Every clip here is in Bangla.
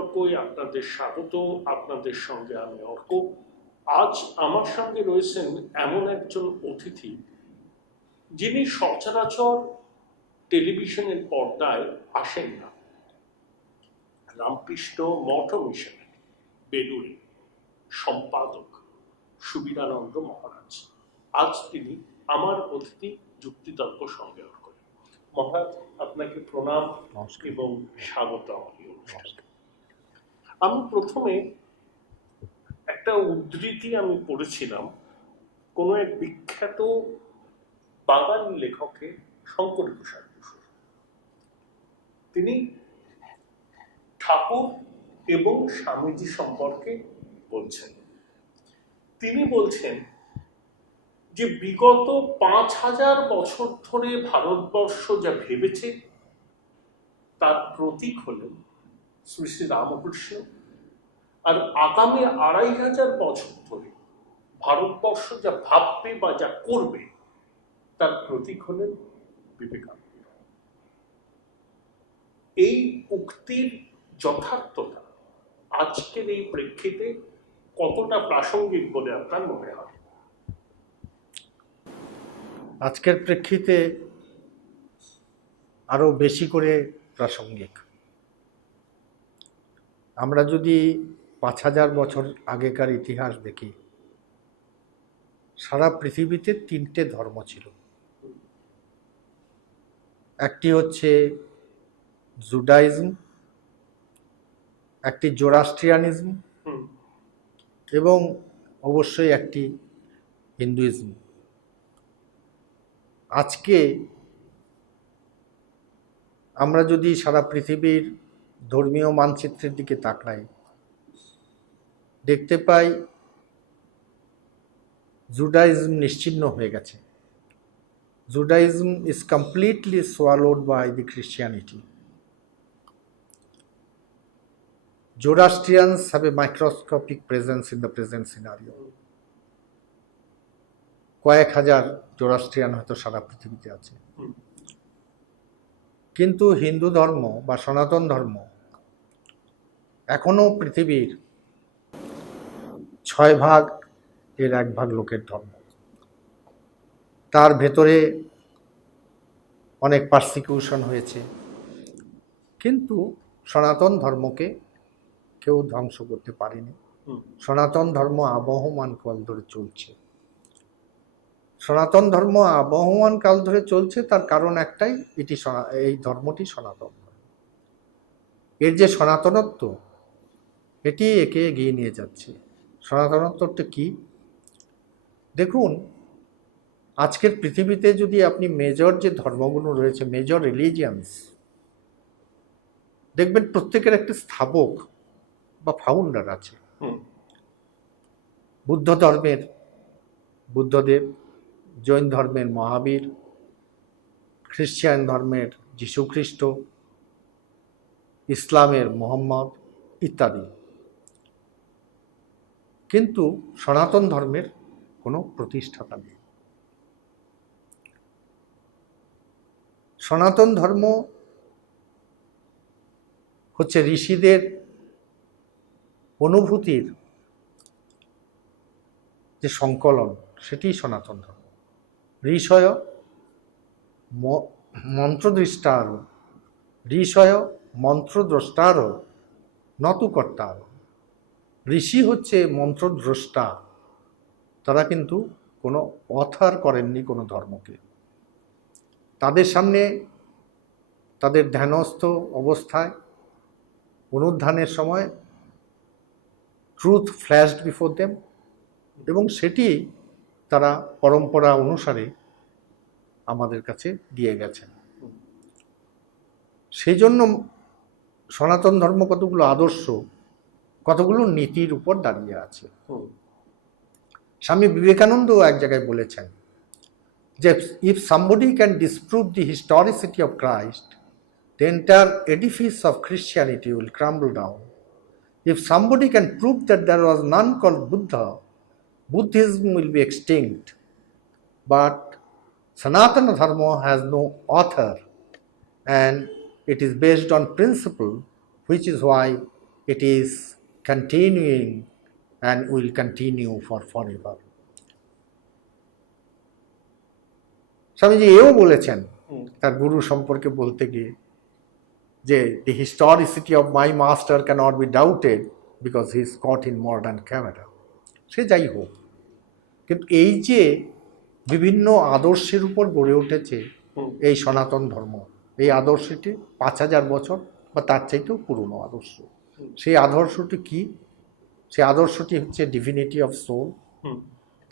তর্কই আপনাদের স্বাগত। আপনাদের সঙ্গে আমি অর্ক। আজ আমার সঙ্গে রয়েছেন এমন একজন অতিথি যিনি সচরাচর টেলিভিশনের পর্দায় আসেন না। রামকৃষ্ণ মঠ মিশনের বেলুড়ে সম্পাদক সুবিধানন্দ মহারাজ আজ তিনি আমার অতিথি যুক্তিতর্ক সংগ্রহ করেন। মহারাজ, আপনাকে প্রণাম এবং স্বাগত আমার এই অনুষ্ঠানে। আমি প্রথমে একটা উদ্ধৃতি আমি পড়েছিলাম কোনো এক বিখ্যাত বাঙালি লেখকের, শঙ্কর প্রসাদ বসুর। তিনি ঠাকুর এবং স্বামীজি সম্পর্কে বলছেন। তিনি বলছেন যে বিগত ৫,০০০ বছর ধরে ভারতবর্ষ যা ভেবেছে তার প্রতীক হলেন শ্রী শ্রী রামকৃষ্ণ, আর আগামী ২৫০০ বছর ধরে ভারতবর্ষ যা ভাববে বা যা করবে তার প্রতীক হলেন বিবেকানন্দ। এই উক্তির যথার্থতা আজকের এই প্রেক্ষিতে কতটা প্রাসঙ্গিক বলে আপনার মনে হয়? আজকের প্রেক্ষিতে আরো বেশি করে প্রাসঙ্গিক। আমরা যদি ৫,০০০ বছর আগেকার ইতিহাস দেখি, সারা পৃথিবীতে ৩টে ধর্ম ছিল। একটি হচ্ছে জুডাইজম, একটি জোরাস্ট্রিয়ানিজম এবং অবশ্যই একটি হিন্দুইজম। আজকে আমরা যদি সারা পৃথিবীর ধর্মীয় মানচিত্রের দিকে তাকাই, দেখতে পাই জুডাইজম নিশ্চিহ্ন হয়ে গেছে। Judaism is completely swallowed by the Christianity. Zoroastrians have a microscopic presence in the present scenario. কয়েক হাজার জোরাস্ট্রিয়ান হয়তো সারা পৃথিবীতে আছে, কিন্তু হিন্দু ধর্ম বা সনাতন ধর্ম এখনো পৃথিবীর ৬ ভাগ এর ১ ভাগ লোকের ধর্ম। তার ভেতরে অনেক পারসিকিউশন হয়েছে, কিন্তু সনাতন ধর্মকে কেউ ধ্বংস করতে পারেনি। সনাতন ধর্ম আবহমান কাল ধরে চলছে। সনাতন ধর্ম আবহমান কাল ধরে চলছে, তার কারণ একটাই, এই ধর্মটি সনাতন ধর্ম। এর যে সনাতনত্ব, এটি একে এগিয়ে নিয়ে যাচ্ছে। সনাতনত্বটা কি? দেখুন, আজকের পৃথিবীতে যদি আপনি মেজর যে ধর্মগুলো রয়েছে, মেজর রিলিজিয়ানস, দেখবেন প্রত্যেকের একটি স্থাপক বা ফাউন্ডার আছে। বুদ্ধ ধর্মের বুদ্ধদেব, জৈন ধর্মের মহাবীর, খ্রিস্টান ধর্মের যীশুখ্রিস্ট, ইসলামের মোহাম্মদ ইত্যাদি। কিন্তু সনাতন ধর্মের কোনো প্রতিষ্ঠাতা নেই। সনাতন ধর্ম হচ্ছে ঋষিদের অনুভূতির যে সংকলন, সেটি সনাতন ধর্ম। ঋষয় মন্ত্রদৃষ্টার, ঋষয় মন্ত্রদ্রষ্টার নতু কর্তার। ঋষি হচ্ছে মন্ত্রদ্রষ্টা, তারা কিন্তু কোনো অথার করেননি কোনো ধর্মকে। তাদের সামনে তাদের ধ্যানস্থ অবস্থায় অনুধ্যানের সময় ট্রুথ ফ্ল্যাশড বিফোর দেম, এবং সেটি তারা পরম্পরা অনুসারে আমাদের কাছে দিয়ে গেছেন। সেই জন্য সনাতন ধর্ম কতগুলো আদর্শ, কতগুলো নীতির উপর দাঁড়িয়ে আছে। স্বামী বিবেকানন্দ এক জায়গায় বলেছেন যে if somebody can disprove the historicity of Christ, the entire edifice of Christianity will crumble down. If somebody can prove that there was none called Buddha, Buddhism will be extinct. But Sanatana Dharma has no author, and it is based on principle, which is why it is continuing and will continue for forever. Swamiji এও বলেছেন তার গুরু সম্পর্কে বলতে গিয়ে যে the historicity of my master cannot be doubted because he is caught in modern camera. সে যাই হোক, কিন্তু এই যে বিভিন্ন আদর্শের উপর গড়ে উঠেছে এই সনাতন ধর্ম, এই আদর্শটি 5000 বছর বা তার চাইতেও পুরনো আদর্শ। সেই আদর্শটি কি? সেই আদর্শটি হচ্ছে ডিভিনিটি অফ সোল।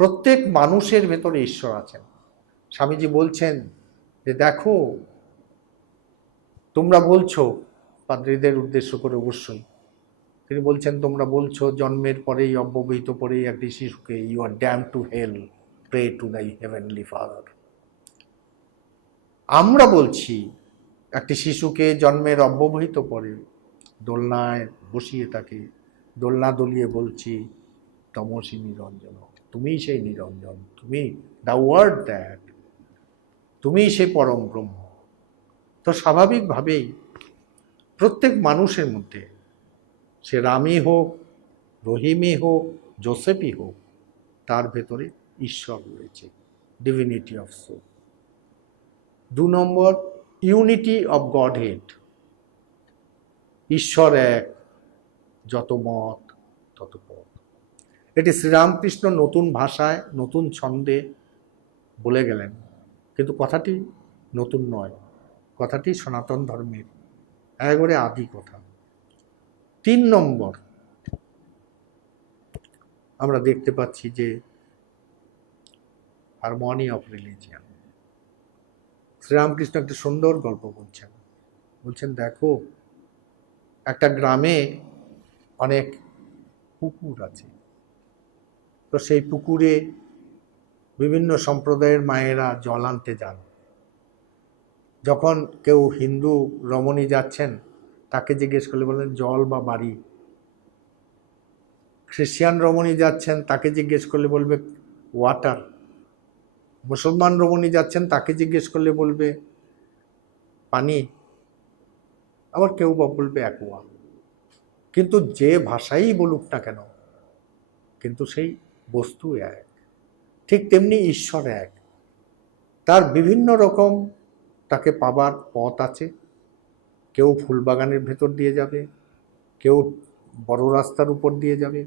প্রত্যেক মানুষের ভেতরে ঈশ্বর আছেন। স্বামীজি বলছেন যে দেখো, তোমরা বলছো, পাদ্রীদের উদ্দেশ্য করে অবশ্যই তিনি বলছেন, তোমরা বলছো জন্মের পরেই অব্যবহিত পরেই একটি শিশুকে you are damn to hell, pray to thy heavenly father. আমরা বলছি একটি শিশুকে জন্মের অব্যবহিত পরে দোলনায় বসিয়ে তাকে দোলনা দলিয়ে বলছি তমসি নিরঞ্জন, তুমিই সেই নিরঞ্জন, তুমি দ্য ওয়ার্ড দ্যাট, তুমিই সেই পরম ব্রহ্ম। তো স্বাভাবিকভাবেই প্রত্যেক মানুষের মধ্যে, সে রামই হোক, রহিমই হোক, জোসেফই হোক, তার ভেতরে ঈশ্বর রয়েছে, ডিভিনিটি অফ সোল। 2 নম্বর, ইউনিটি অফ গডহেড। ঈশ্বর এক, যত মত তত পথ। এটি শ্রীরামকৃষ্ণ নতুন ভাষায় নতুন ছন্দে বলে গেলেন, কিন্তু কথাটি নতুন নয়, কথাটি সনাতন ধর্মের একেবারে আদি কথা। 3 নম্বর, আমরা দেখতে পাচ্ছি যে হারমোনি অফ রিলিজিয়ান। শ্রীরামকৃষ্ণ একটা সুন্দর গল্প বলছেন, বলছেন দেখো, একটা গ্রামে অনেক পুকুর আছে, তো সেই পুকুরে বিভিন্ন সম্প্রদায়ের মায়েরা জল আনতে যান। যখন কেউ হিন্দু রমণী যাচ্ছেন তাকে জিজ্ঞেস করলে বলেন জল বা বাড়ি, খ্রিস্টান রমণী যাচ্ছেন তাকে জিজ্ঞেস করলে বলবে ওয়াটার, মুসলমান রমণী যাচ্ছেন তাকে জিজ্ঞেস করলে বলবে পানি, আবার কেউ বা বলবে অ্যাকোয়া। কিন্তু যে ভাষাই বলুক না কেন, কিন্তু সেই বস্তু এক। ঠিক তেমনি ঈশ্বর এক, তার বিভিন্ন রকম তাকে পাবার পথ আছে। কেউ ফুলবাগানের ভেতর দিয়ে যাবে, কেউ বড় রাস্তার উপর দিয়ে যাবে,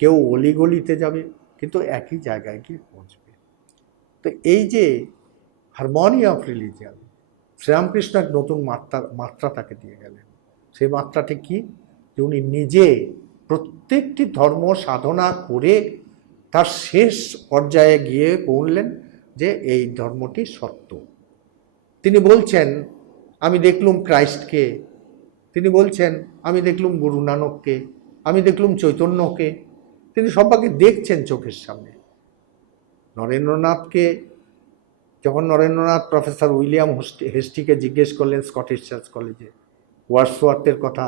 কেউ অলিগলিতে যাবে, কিন্তু একই জায়গায় গিয়ে পৌঁছবে। তো এই যে হারমোনি অফ রিলিজিয়ান, শ্রীরামকৃষ্ণ এক নতুন মাত্রা তাকে দিয়ে গেলেন। সেই মাত্রাটি কি? যে উনি নিজে প্রত্যেকটি ধর্ম সাধনা করে তার শেষ পর্যায়ে গিয়ে পৌঁছলেন যে এই ধর্মটি সত্য। তিনি বলছেন আমি দেখলুম ক্রাইস্টকে, তিনি বলছেন আমি দেখলুম গুরু নানককে, আমি দেখলুম চৈতন্যকে, তিনি সবাইকে দেখছেন চোখের সামনে। নরেন্দ্রনাথকে যখন নরেন্দ্রনাথ প্রফেসর উইলিয়াম হেস্টিকে জিজ্ঞেস করলেন স্কটিশ চার্চ কলেজে, ওয়ার্ডসওয়ার্থের কথা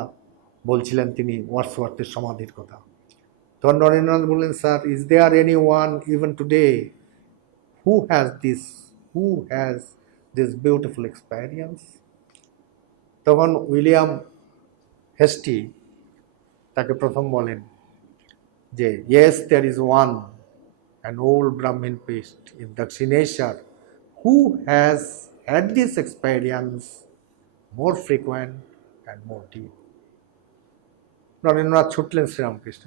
বলছিলেন তিনি, ওয়ার্ডসওয়ার্থের সমাধির কথা, তখন নরেন্দ্রনাথ বললেন, sir, is there anyone even today who has this beautiful experience? তখন উইলিয়াম হেস্টি তাকে প্রথম বলেন যে yes, there is one, an old Brahmin priest in Dakshineshwar who has had this experience more frequent and more deep. Narendranath ছুটলেন শ্রীরামকৃষ্ণ,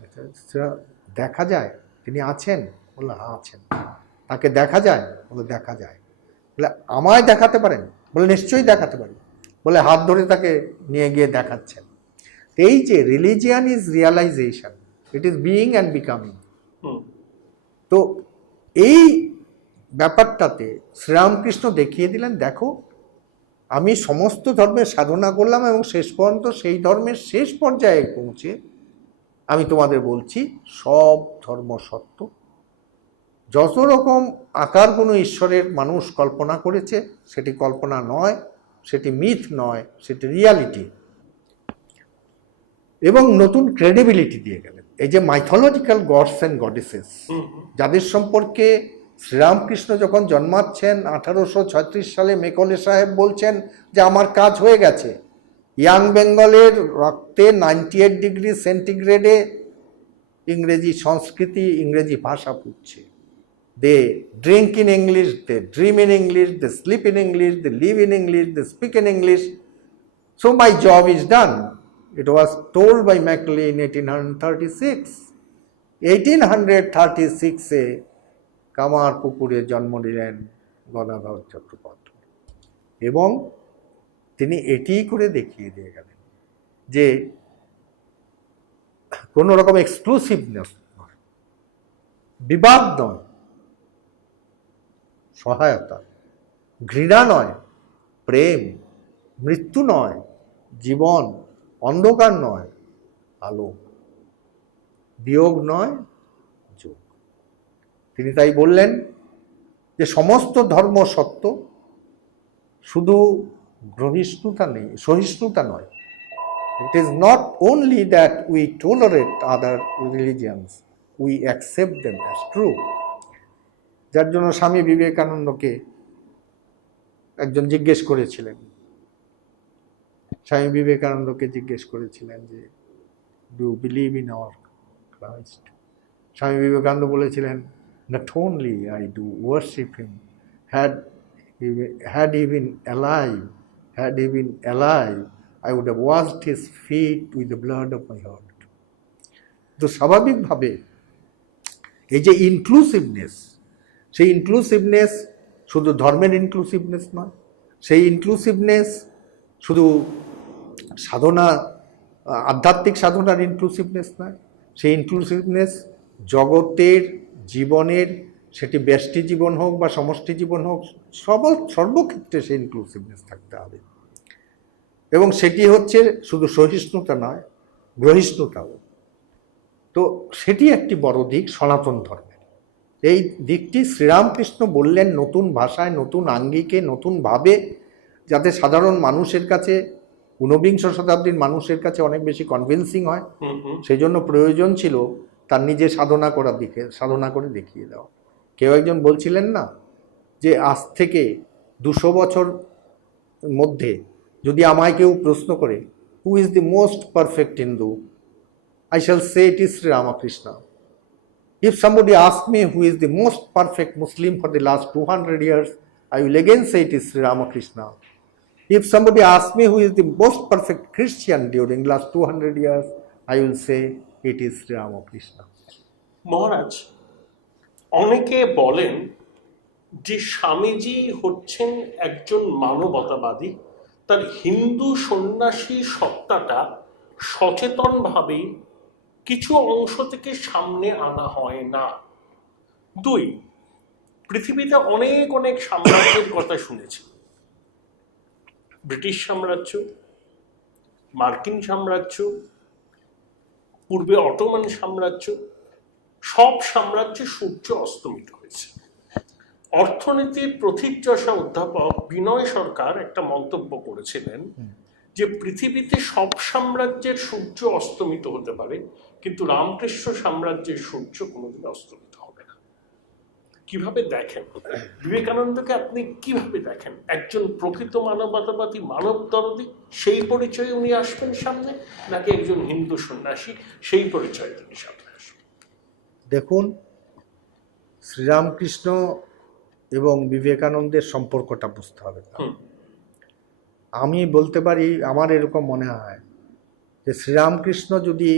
দেখা যায় তিনি আছেন? বললো হ্যাঁ আছেন। তাকে দেখা যায়? বলে দেখা যায়। বলে আমায় দেখাতে পারেন? বলে নিশ্চয়ই দেখাতে পারি। বলে হাত ধরে তাকে নিয়ে গিয়ে দেখাচ্ছেন। এই যে religion is realisation, it is being and becoming. তো এই ব্যাপারটাতে শ্রীরামকৃষ্ণ দেখিয়ে দিলেন, দেখো আমি সমস্ত ধর্মের সাধনা করলাম এবং শেষ পর্যন্ত সেই ধর্মের শেষ পর্যায়ে পৌঁছে আমি তোমাদের বলছি সব ধর্ম সত্য। যত রকম আকার কোনো ঈশ্বরের মানুষ কল্পনা করেছে সেটি কল্পনা নয়, সেটি মিথ নয়, সেটি রিয়ালিটি। এবং নতুন ক্রেডিবিলিটি দিয়ে গেলেন। এই যে মাইথোলজিক্যাল গডস অ্যান্ড গডেসেস, যাদের সম্পর্কে শ্রীরামকৃষ্ণ যখন জন্মাচ্ছেন 1836 সালে মেকলে সাহেব বলছেন যে আমার কাজ হয়ে গেছে, ইয়াং বেঙ্গলের রক্তে 98 ডিগ্রি সেন্টিগ্রেডে ইংরেজি সংস্কৃতি, ইংরেজি ভাষা পুড়ছে। They drink in English, they dream in English, they sleep in English, they live in English, they speak in English. So my job is done. It was told by Macaulay in 1836. 1836-এ কামারপুকুরে জন্ম নিলেন গদাধর চট্টোপাধ্যায়, এবং তিনি এটিই করে দেখিয়ে দিয়ে গেলেন যে কোনো রকম এক্সক্লুসিভনেস নয়, বিবাদ নয়, সহায়তা, ঘৃণা নয়, প্রেম, মৃত্যু নয়, জীবন, অন্ধকার নয়, আলো, বিয়োগ নয়, যোগ। তিনি তাই বললেন যে সমস্ত ধর্ম সত্য, শুধু সহিষ্ণুতা নয়। It is not only that we tolerate other religions, we accept them as true. যার জন্য স্বামী বিবেকানন্দকে একজন জিজ্ঞেস করেছিলেন, স্বামী বিবেকানন্দকে জিজ্ঞেস করেছিলেন যে do you believe in our Christ? Swami Vivekananda বলেছিলেন, not only I do worship him, had he been alive, I would have washed his feet with the blood of my heart. তো স্বাভাবিকভাবে এই যে ইনক্লুসিভনেস, সেই ইনক্লুসিভনেস শুধু ধর্মের ইনক্লুসিভনেস নয়, সেই ইনক্লুসিভনেস শুধু সাধনা, আধ্যাত্মিক সাধনার ইনক্লুসিভনেস নয়, সেই ইনক্লুসিভনেস জগতের জীবনের, সেটি ব্যষ্টি জীবন হোক বা সমষ্টি জীবন হোক, সর্বক্ষেত্রে সেই ইনক্লুসিভনেস থাকতে হবে। এবং সেটি হচ্ছে শুধু সহিষ্ণুতা নয়, গ্রহিষ্ণুতাও। তো সেটি একটি বড় দিক সনাতন ধর্মের। এই দিকটি শ্রীরামকৃষ্ণ বললেন নতুন ভাষায়, নতুন আঙ্গিকে, নতুনভাবে, যাতে সাধারণ মানুষের কাছে, ঊনবিংশ শতাব্দীর মানুষের কাছে অনেক বেশি কনভিন্সিং হয়। সেই জন্য প্রয়োজন ছিল তার নিজে সাধনা করে দেখিয়ে দেওয়া। কেউ একজন বলছিলেন না যে আজ থেকে 200 বছর মধ্যে যদি আমায় কেউ প্রশ্ন করে who is the most perfect Hindu, I shall say it is Sri Ramakrishna. If somebody asks me who is the most perfect Muslim for the last 200 years, I will again say it is Sri Ramakrishna. If somebody asks me who is the most perfect Christian during the last 200 years, I will say it is Sri Ramakrishna. মহারাজ, অনেকে বলেন যে স্বামীজি হচ্ছেন একজন মানবতাবাদী, তার হিন্দু সন্ন্যাসী সত্তাটা সচেতনভাবে কিছু অংশ থেকে সামনে আনা হয় না। 2, পৃথিবীতে অনেক সাম্রাজ্যের কথা শুনেছি, ব্রিটিশ সাম্রাজ্য, মার্কিন সাম্রাজ্য, পূর্বে অটোমান সাম্রাজ্য, সব সাম্রাজ্যে সূর্য অস্তমিত হয়েছে। অর্থনীতির প্রথিতযশা অধ্যাপক বিনয় সরকার একটা মন্তব্য করেছিলেন যে পৃথিবীতে সব সাম্রাজ্যের সূর্য অস্তমিত হতে পারে, কিন্তু রামকৃষ্ণ সাম্রাজ্যের সূর্য কোনোদিন অস্তমিত হবে না। কিভাবে দেখেন বিবেকানন্দকে? আপনি কিভাবে দেখেন? একজন প্রকৃত মানবতাবাদী, মানব দরদী, সেই পরিচয়ে উনি আসবেন সামনে, নাকি একজন হিন্দু সন্ন্যাসী, সেই পরিচয়ে তিনি সামনে আসবেন? দেখুন, শ্রীরামকৃষ্ণ এবং বিবেকানন্দের সম্পর্কটা বুঝতে হবে। আমি বলতে পারি, আমার এরকম মনে হয় যে শ্রীরামকৃষ্ণ যদি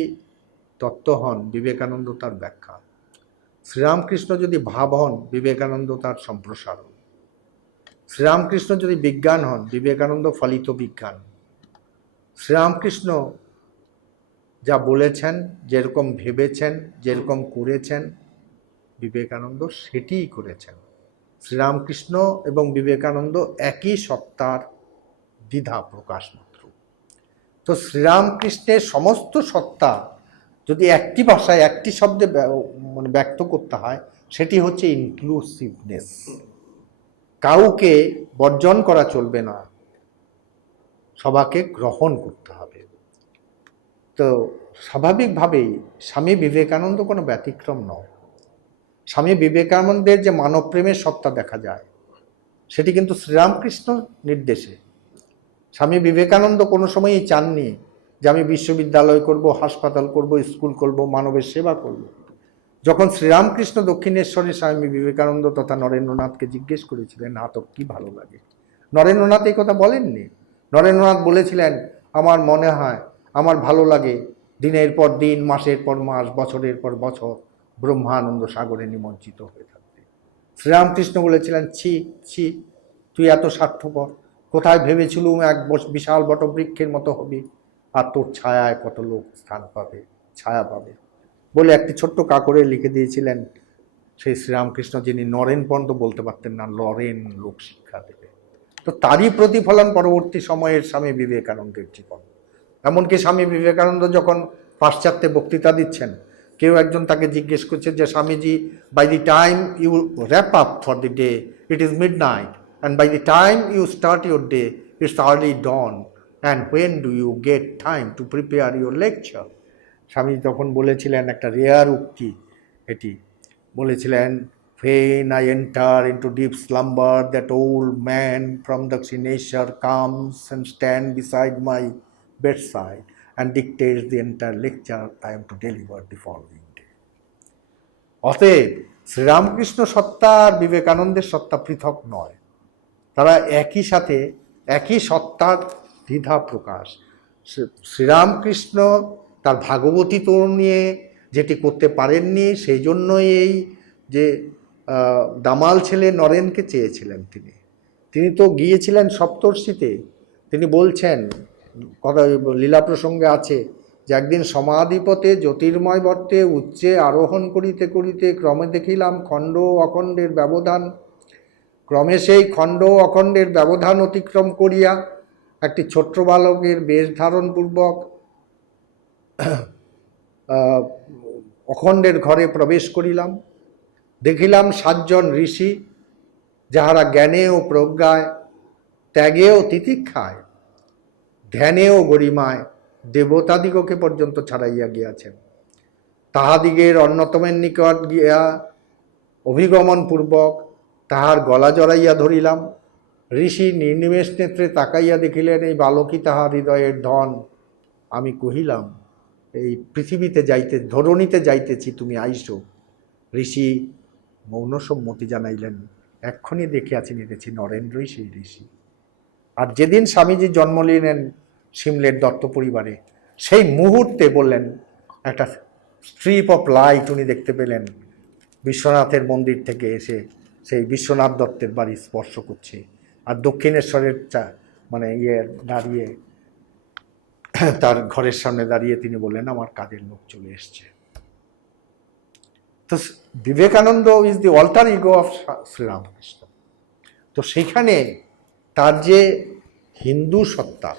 তত্ত্ব হন, বিবেকানন্দ তার ব্যাখ্যা। শ্রীরামকৃষ্ণ যদি ভাব হন, বিবেকানন্দ তার সম্প্রসারণ। শ্রীরামকৃষ্ণ যদি বিজ্ঞান হন, বিবেকানন্দ ফলিত বিজ্ঞান। শ্রীরামকৃষ্ণ যা বলেছেন, যেরকম ভেবেছেন, যেরকম করেছেন, বিবেকানন্দ সেটিই করেছেন। শ্রীরামকৃষ্ণ এবং বিবেকানন্দ একই সত্তার দ্বিধা প্রকাশ মাত্র। তো শ্রীরামকৃষ্ণের সমস্ত সত্তা যদি একটি ভাষায়, একটি শব্দে ব্যক্ত করতে হয়, সেটি হচ্ছে ইনক্লুসিভনেস। কাউকে বর্জন করা চলবে না, সবাকে গ্রহণ করতে হবে। তো স্বাভাবিকভাবেই স্বামী বিবেকানন্দ কোনো ব্যতিক্রম নয়। স্বামী বিবেকানন্দের যে মানবপ্রেমের সত্তা দেখা যায়, সেটি কিন্তু শ্রীরামকৃষ্ণ নির্দেশে স্বামী বিবেকানন্দ কোনো সময়ই চাননি যে আমি বিশ্ববিদ্যালয় করব, হাসপাতাল করব, স্কুল করব, মানবের সেবা করব। যখন শ্রীরামকৃষ্ণ দক্ষিণেশ্বরে স্বামী বিবেকানন্দ তথা নরেন্দ্রনাথকে জিজ্ঞেস করেছিলেন তো কি ভালো লাগে, নরেন্দ্রনাথ এই কথা বলেননি। নরেন্দ্রনাথ বলেছিলেন আমার মনে হয়, আমার ভালো লাগে দিনের পর দিন, মাসের পর মাস, বছরের পর বছর ব্রহ্মানন্দ সাগরে নিমজ্জিত হয়ে থাকতে। শ্রীরামকৃষ্ণ বলেছিলেন ছি ছি, তুই এত স্বার্থপর, কোথায় ভেবেছিলুম এক বিশাল বটবৃক্ষের মতো হবি, আর তোর ছায়ায় কত লোক স্থান পাবে, ছায়া পাবে বলে একটি ছোট্ট কাকরে লিখে দিয়েছিলেন সেই শ্রীরামকৃষ্ণ, যিনি নরেন পর্যন্ত বলতে পারতেন না, লরেন লোক শিক্ষা দেবে। তো তারই প্রতিফলন পরবর্তী সময়ের স্বামী বিবেকানন্দের জীবন। এমনকি স্বামী বিবেকানন্দ যখন পাশ্চাত্যে বক্তৃতা দিচ্ছেন, কেউ একজন তাকে জিজ্ঞেস করছে যে Swamiji, by the time you wrap up for the day it is midnight, and by the time you start your day it's early dawn, and when do you get time to prepare your lecture. Swami তখন বলেছিলেন একটা রেয়ার উক্তি, এটি বলেছিলেন, when I enter into deep slumber, that old man from Dakshineshwar comes and stand beside my bedside and dictates the entire lecture I am to deliver the following day. অতএব শ্রীরামকৃষ্ণ সত্তা আর বিবেকানন্দের সত্তা পৃথক নয়, তারা একই সাথে একই সত্তার দ্বিধা প্রকাশ। শ্রীরামকৃষ্ণ তার ভাগবতী তরুণ নিয়ে যেটি করতে পারেননি, সেই জন্যই এই যে দামাল ছেলে নরেনকে চেয়েছিলেন। তিনি তো গিয়েছিলেন সপ্তর্ষিতে। তিনি বলছেন, কথা লীলা প্রসঙ্গে আছে, যে একদিন সমাধিপথে জ্যোতির্ময় বর্তে উচ্চে আরোহণ করিতে করিতে ক্রমে দেখিলাম খণ্ড অখণ্ডের ব্যবধান, ক্রমে সেই খণ্ড অখণ্ডের ব্যবধান অতিক্রম করিয়া একটি ছোট্ট বালকের বেশ ধারণপূর্বক অখণ্ডের ঘরে প্রবেশ করিলাম। দেখিলাম 7 জন ঋষি, যাহারা জ্ঞানে ও প্রজ্ঞায়, ত্যাগে ও তিতিক্ষায়, ধ্যানে ও গরিমায় দেবতাদিগকে পর্যন্ত ছাড়াইয়া গিয়াছেন। তাহাদিগের অন্যতমের নিকট গিয়া অভিগমনপূর্বক তাহার গলা জড়াইয়া ধরিলাম। ঋষি নির্নিমেষ নেত্রে তাকাইয়া দেখিলেন এই বালকই তাহার হৃদয়ের ধন। আমি কহিলাম, এই পৃথিবীতে যাইতে, ধরণীতে যাইতেছি, তুমি আইসো। ঋষি মৌন সম্মতি জানাইলেন। এক্ষণে দেখিয়া চিনিতেছি নরেন্দ্রই সেই ঋষি। আর যেদিন স্বামীজি জন্ম নিলেন সিমলের দত্ত পরিবারে, সেই মুহূর্তে বললেন একটা স্ট্রিপ অফ লাইট উনি দেখতে পেলেন বিশ্বনাথের মন্দির থেকে এসে সেই বিশ্বনাথ দত্তের বাড়ি স্পর্শ করছে। আর দক্ষিণেশ্বরের দাঁড়িয়ে, তার ঘরের সামনে দাঁড়িয়ে তিনি বললেন আমার কাজের লোক চলে এসছে। তো Vivekananda is the alter ego of Sri Ramakrishna. তো সেখানে তার যে হিন্দু সত্তা,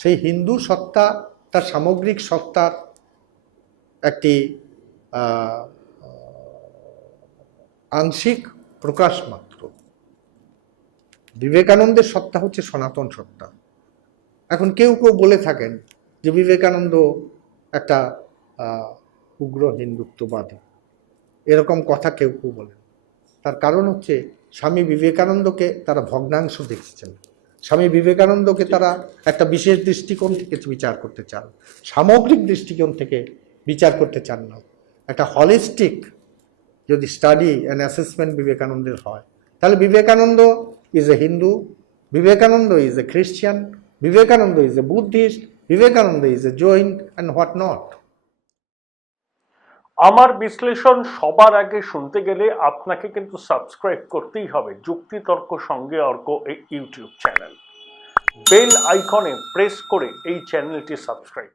সেই হিন্দু সত্তা তার সামগ্রিক সত্তার একটি আংশিক প্রকাশ মাত্র। বিবেকানন্দের সত্তা হচ্ছে সনাতন সত্তা। এখন কেউ কেউ বলে থাকেন যে বিবেকানন্দ একটা উগ্র হিন্দুত্ববাদী, এরকম কথা কেউ কেউ বলেন। তার কারণ হচ্ছে স্বামী বিবেকানন্দকে তারা ভগ্নাংশ দেখছেন। স্বামী বিবেকানন্দকে তারা একটা বিশেষ দৃষ্টিকোণ থেকে বিচার করতে চান, সামগ্রিক দৃষ্টিকোণ থেকে বিচার করতে চান না। একটা হলিস্টিক যদি স্টাডি অ্যান্ড অ্যাসেসমেন্ট বিবেকানন্দের হয়, তাহলে Vivekananda is a Hindu, Vivekananda is a Christian, Vivekananda is a Buddhist, Vivekananda is a Jain and what not. আমার বিশ্লেষণ সবার আগে শুনতে গেলে আপনাকে কিন্তু সাবস্ক্রাইব করতেই হবে যুক্তিতর্ক সঙ্গে অর্ক এই ইউটিউব চ্যানেল। বেল আইকনে প্রেস করে এই চ্যানেলটি সাবস্ক্রাইব